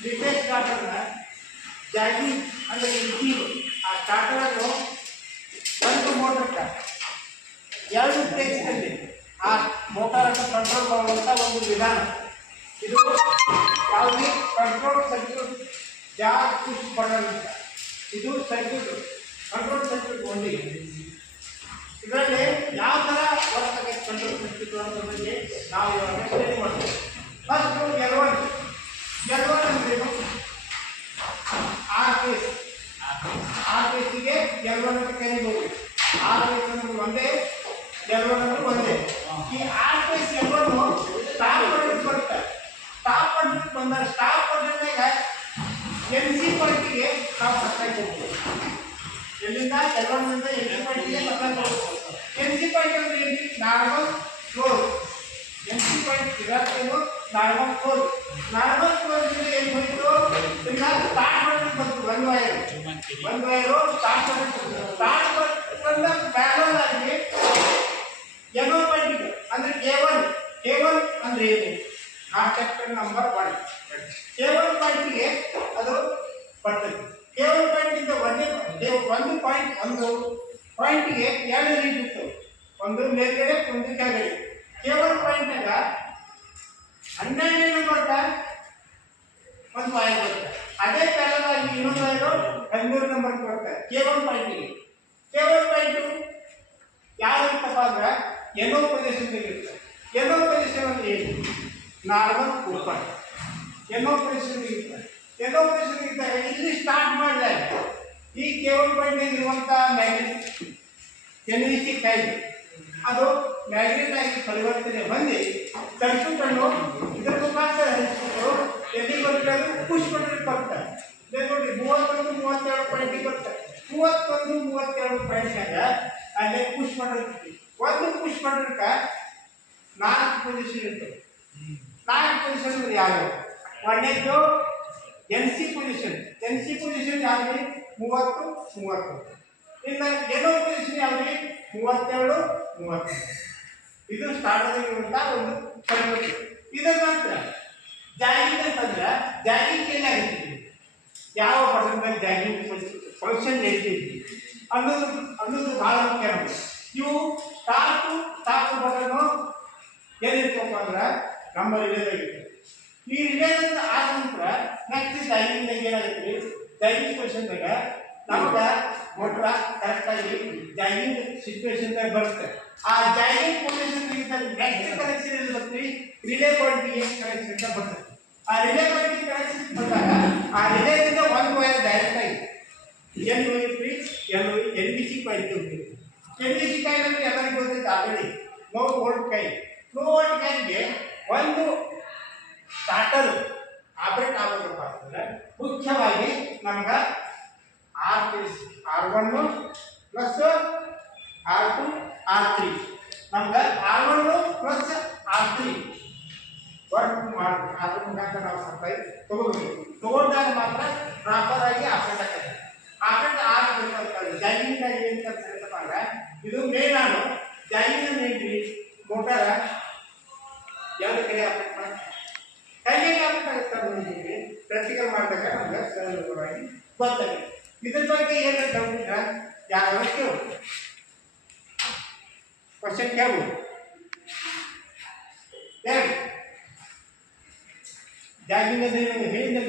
Refresh ಸ್ಟಾರ್ಟರ್ನ ಜಾಗಿ ಅಂದರೆ ಆ ಅದು ಒಂದು ಮೋಟರ್ ಮೋಟರ್ಗೆ ಎರಡು ಪ್ಲೇಸ್ನಲ್ಲಿ ಆ ಮೋಟಾರನ್ನು ಕಂಟ್ರೋಲ್ ಮಾಡುವಂಥ ಒಂದು ವಿಧಾನ ಇದು ಯಾವುದೇ ಕಂಟ್ರೋಲ್ ಸರ್ಕ್ಯೂಟ್ ಯಾವ ಪುಷ್ ಬಟನ್ ಇದು ಸರ್ಕ್ಯೂಟ್ ಕಂಟ್ರೋಲ್ ಸರ್ಕ್ಯೂಟ್ ಒಂದೇ ಇದರಲ್ಲಿ ಯಾವ ಥರ ವರ್ತಕ ಕಂಟ್ರೋಲ್ ಸರ್ಕ್ಯೂಟ್ ಅನ್ನೋದ್ರ ಬಗ್ಗೆ ನಾವು ಇವಾಗ ಸ್ಟಡಿ ಮಾಡ್ತೀವಿ first L one L one ಅಂದ್ರೇನು ಆರ್ ಕೇಸ್ ಆರ್ ಕೇಸಿಗೆ ಎಲ್ ಒನ್ ಅಂತ ಕರಿಬೋದು ಆರ್ ಕೇಸ್ ಅಂದ್ರೆ ಒಂದೇ ಎಲ್ ಒನ್ ಅಂದ್ರೆ ಒಂದೇ ಈ R case L one stop button ಬರುತ್ತೆ ಸ್ಟಾಪ್ ಬಟನ್ ಬಂದ ಸ್ಟಾಪ್ ಬಟನ್ನಾಗ ಎನ್ ಸಿ ಪಾಯಿಂಟಿಗೆ ನಾವು ಬರ್ತಾಯಿದ್ದೀವಿ ಎಲ್ಲಿಂದ ಕೆಲವೊಂದಿಂದ ಎನ್ ಸಿ ಬರ್ತಾಯಿದ್ದೀವಿ ಎನ್ ಸಿ ಪಾಯಿಂಟ್ ಅಂದ್ರೆ ಏನು normal floor N C point ಇರೋದೇನು normal floor normal close ಏನು ಹೋಯಿತು ಈಗ ಸ್ಟಾರ್ಟ್ ಬಟನ್ ಬಂತು ಒಂದು ವೈರ್ ಒಂದು wire start button start button parallel ಆಗಿ ಏನೋ ಅಂದ್ರೆ ಕೆ ಒನ್ ಕೆ ಒನ್ ಅಂದ್ರೆ ಏನು? Contactor number one K one ಪಾಯಿಂಟಿಗೆ ಅದು ಬರ್ತದೆ. ಕೆ ಒನ್ ಪಾಯಿಂಟಿಂದ ಒಂದೇ ಒಂದು ಪಾಯಿಂಟ್ ಒಂದು ಪಾಯಿಂಟಿಗೆ ಎರಡು ರೀತಿ ಇತ್ತು. ಒಂದು ಮೇಲ್ಗಡೆ, ಒಂದು ಕೆಳಗಡೆ. ಕೆ ಒನ್ ಪಾಯಿಂಟ್ನಾಗ ಹನ್ನೆರಡನೇ ನಂಬರ್ಗ ಒಂದು ವಾಯು ಬರ್ತದೆ. ಅದೇ ಕಾಲದಲ್ಲಿ ಇನ್ನೊಂದು ವಾಯು ಹದಿಮೂರು ನಂಬರ್ ಬರ್ತಾರೆ ಕೆ ಒನ್ ಪಾಯಿಂಟಿಗೆ ಕೆ ಒನ್ ಪಾಯಿಂಟು ಯಾವ್ದಿರ್ತಪ್ಪ ಅಂದ್ರೆ ಎಲ್ಲೋ ಪ್ರದೇಶದಲ್ಲಿರುತ್ತೆ ಎಲ್ಲೋ ಪ್ರದೇಶ ಅಂದರೆ ಏನು ನಾರ್ಮಲ್ ಓಪನ್ ಎಲ್ಲೋ ಪ್ರದೇಶದಲ್ಲಿರುತ್ತೆ ಎಲ್ಲೋ ಪ್ರದೇಶದಲ್ಲಿದ್ದಾಗ ಇಲ್ಲಿ ಸ್ಟಾರ್ಟ್ ಮಾಡಿದೆ. ಈ ಕೇವಲ ಪಾಯಿಂಟ್ ಇರುವಂಥ ಮ್ಯಾಗ್ನೆಟ್ ಎನ್ ವಿ ಸಿ ಕೈಲಿ ಅದು ಮ್ಯಾಗ್ನೆಟ್ ಆಗಿ ಪರಿವರ್ತನೆ ಹೊಂದಿ ಸರ್ಕ್ಯೂಟ್ ಅನ್ನು ಇದರ ಮುಖಾಂತರ ಎಲ್ಲಿ ಬರ್ತಾರೆ? ಪುಷ್ ಬಟನ್ ಬರ್ತಾರೆ. ನೋಡಿ, ಮೂವತ್ತೊಂದು, ಮೂವತ್ತೆರಡು ಪಾಯಿಂಟಿಗೆ ಬರ್ತಾರೆ. ಮೂವತ್ತೊಂದು, ಮೂವತ್ತೆರಡು ಪಾಯಿಂಟ್ನಾಗ ಅಲ್ಲೇ ಪುಷ್ ಇರ್ತೈತಿ. ಒಂದು ಪುಷ್ ಬಟನ್ಕ ನಾಲ್ಕು ಪೊಸಿಷನ್ ಇರ್ತವೆ ನಾಲ್ಕು ಪೊಸಿಷನ್ ಅಂದ್ರೆ ಯಾವ್ಯಾವ ಒಂದನೇದು N C position N C position ಯಾವ್ರಿ ಮೂವತ್ತು ಮೂವತ್ತು. ಇನ್ನು ಏನೋ ಪೊಸಿಷನ್ ಯಾವ್ರಿ ಮೂವತ್ತೆರಡು, ಮೂವತ್ತು. ಇದು ಸ್ಟಾರ್ಟಲ್ಲಿರುವಂಥ ಒಂದು ಪರಿವರ್ತನೆ ಇದರ ನಂತರ ಜಾಗಿಂಗ್ ಅಂತಂದ್ರೆ ಜಾಗಿಂಗ್ ಎಲ್ಲ ಆಗಿರ್ತೀವಿ ಯಾವ ಬಟನ್ದಾಗ ಜಾಗಿಂಗ್ ಫಂಕ್ಷನ್ ಹೇಳ್ತೀವಿ ಅನ್ನೋದು ಅನ್ನೋದು ಭಾಳ ಮುಖ್ಯ ನಮ್ಗೆ. ಇವು ಟಾಪು ಟಾಪ್ ಬಟನ್ನು ಏನಿರ್ತಪ್ಪ ಅಂದ್ರೆ ನಮ್ಮ ರಿಲೇದಾಗಿರ್ತದೆ ಈ ರಿಲೇದಿಂದ ಆದ ನಂತರ ನೆಕ್ಸ್ಟ್ ಜಾಗಿಂಗ್ದಾಗ ಏನಾಗುತ್ತೆ? ಡೈನಿಂಗ್ ಪೊಸಿಷನ್ದಾಗ ನಮ್ಗೆ ಮೊಟ್ರ ಕರೆಕ್ಟಾಗಿ ಜಾಗಿಂಗ್ ಸಿಚುವೇಶನ್ದಾಗ ಬರುತ್ತೆ. ಆ ಜಾಗಿಂಗ್ ಪೊಸಿಷನ್ ನೆಕ್ಸ್ಟ್ ಕನೆಕ್ಷನ್ ಏನು ಬರ್ತೀವಿ ರಿಲೇ ಏನು ಕನೆಕ್ಷನ್ ಅಂತ ಬರ್ತದೆ. ಆ ರಿಲೇ ಪಾಯಿಂಟಿಗೆ ಕನೆಕ್ಷನ್ ಬಂದಾಗ ಆ ರಿಲೇದಿಂದ ಒಂದು ವೈರ್ ಡೈರೆಕ್ಟ್ ಆಗಿ ಎನ್ ಹೋಗಿದ್ರಿ N N B C coil ಹೋಗ್ತೀವಿ ಎನ್ ಬಿ ಸಿ ಕಾಯಿಲ್ ಅಂದ್ರೆ ಎಲ್ಲರಿಗೂ ಗೊತ್ತಿತ್ತು ಆಲ್ರೆಡಿ ನೋ ವೋಲ್ಟ್ ಕೈ ನೋ ವೋಲ್ಟ್ ಕೈಗೆ ಒಂದು ಸ್ಟಾರ್ಟರ್ ಆಪರೇಟ್ ಆಗೋದಪ್ಪ ಅಂತಂದ್ರೆ ಮುಖ್ಯವಾಗಿ ನಮ್ಗೆ R plus R one plus R two R three ನಮ್ಗೆ R one plus R three work ಮಾಡಿ ಅದ್ರ ಮುಖಾಂತರ ನಾವು ಸಪ್ಲೈ ತಗೋಬೇಕು ತಗೊಂಡಾಗ ಮಾತ್ರ ಪ್ರಾಪರ್ ಆಗಿ ಆಪರೇಟ್ ಆಗ್ತದೆ ಆಪರೇಟ್ ಆಗಬೇಕಂತಂದ್ರೆ ಜಾಗಿಂಗ್ ಆಗಿ ಏನು ಕೆಲಸ ಇರ್ತಪ್ಪ ಅಂದ್ರೆ ಇದು ಮೇನ್ ಜಾಗಿನ ಏನ್ರಿ? ಮೋಟಾರ ಆಪರೇಟ್ ಮಾಡಿ ಕೈಗೆ ನಿಮಗೆ ಪ್ರಾಕ್ಟಿಕಲ್ ಮಾಡಿದಾಗ ನಮ್ಗೆ ಇದ್ರ ಬಗ್ಗೆ ಏನು ಡೌಟ್ ಇದ್ರೆ? ಯಾರು ಕೇಳು. ಕ್ವಶನ್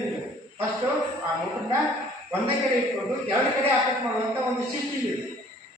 ನೀವು ಫಸ್ಟು ಆ ಮೋಟರ್ನ ಒಂದೇ ಕಡೆ ಇಟ್ಕೊಂಡು ಎರಡು ಕಡೆ ಆಪರೇಟ್ ಮಾಡುವಂಥ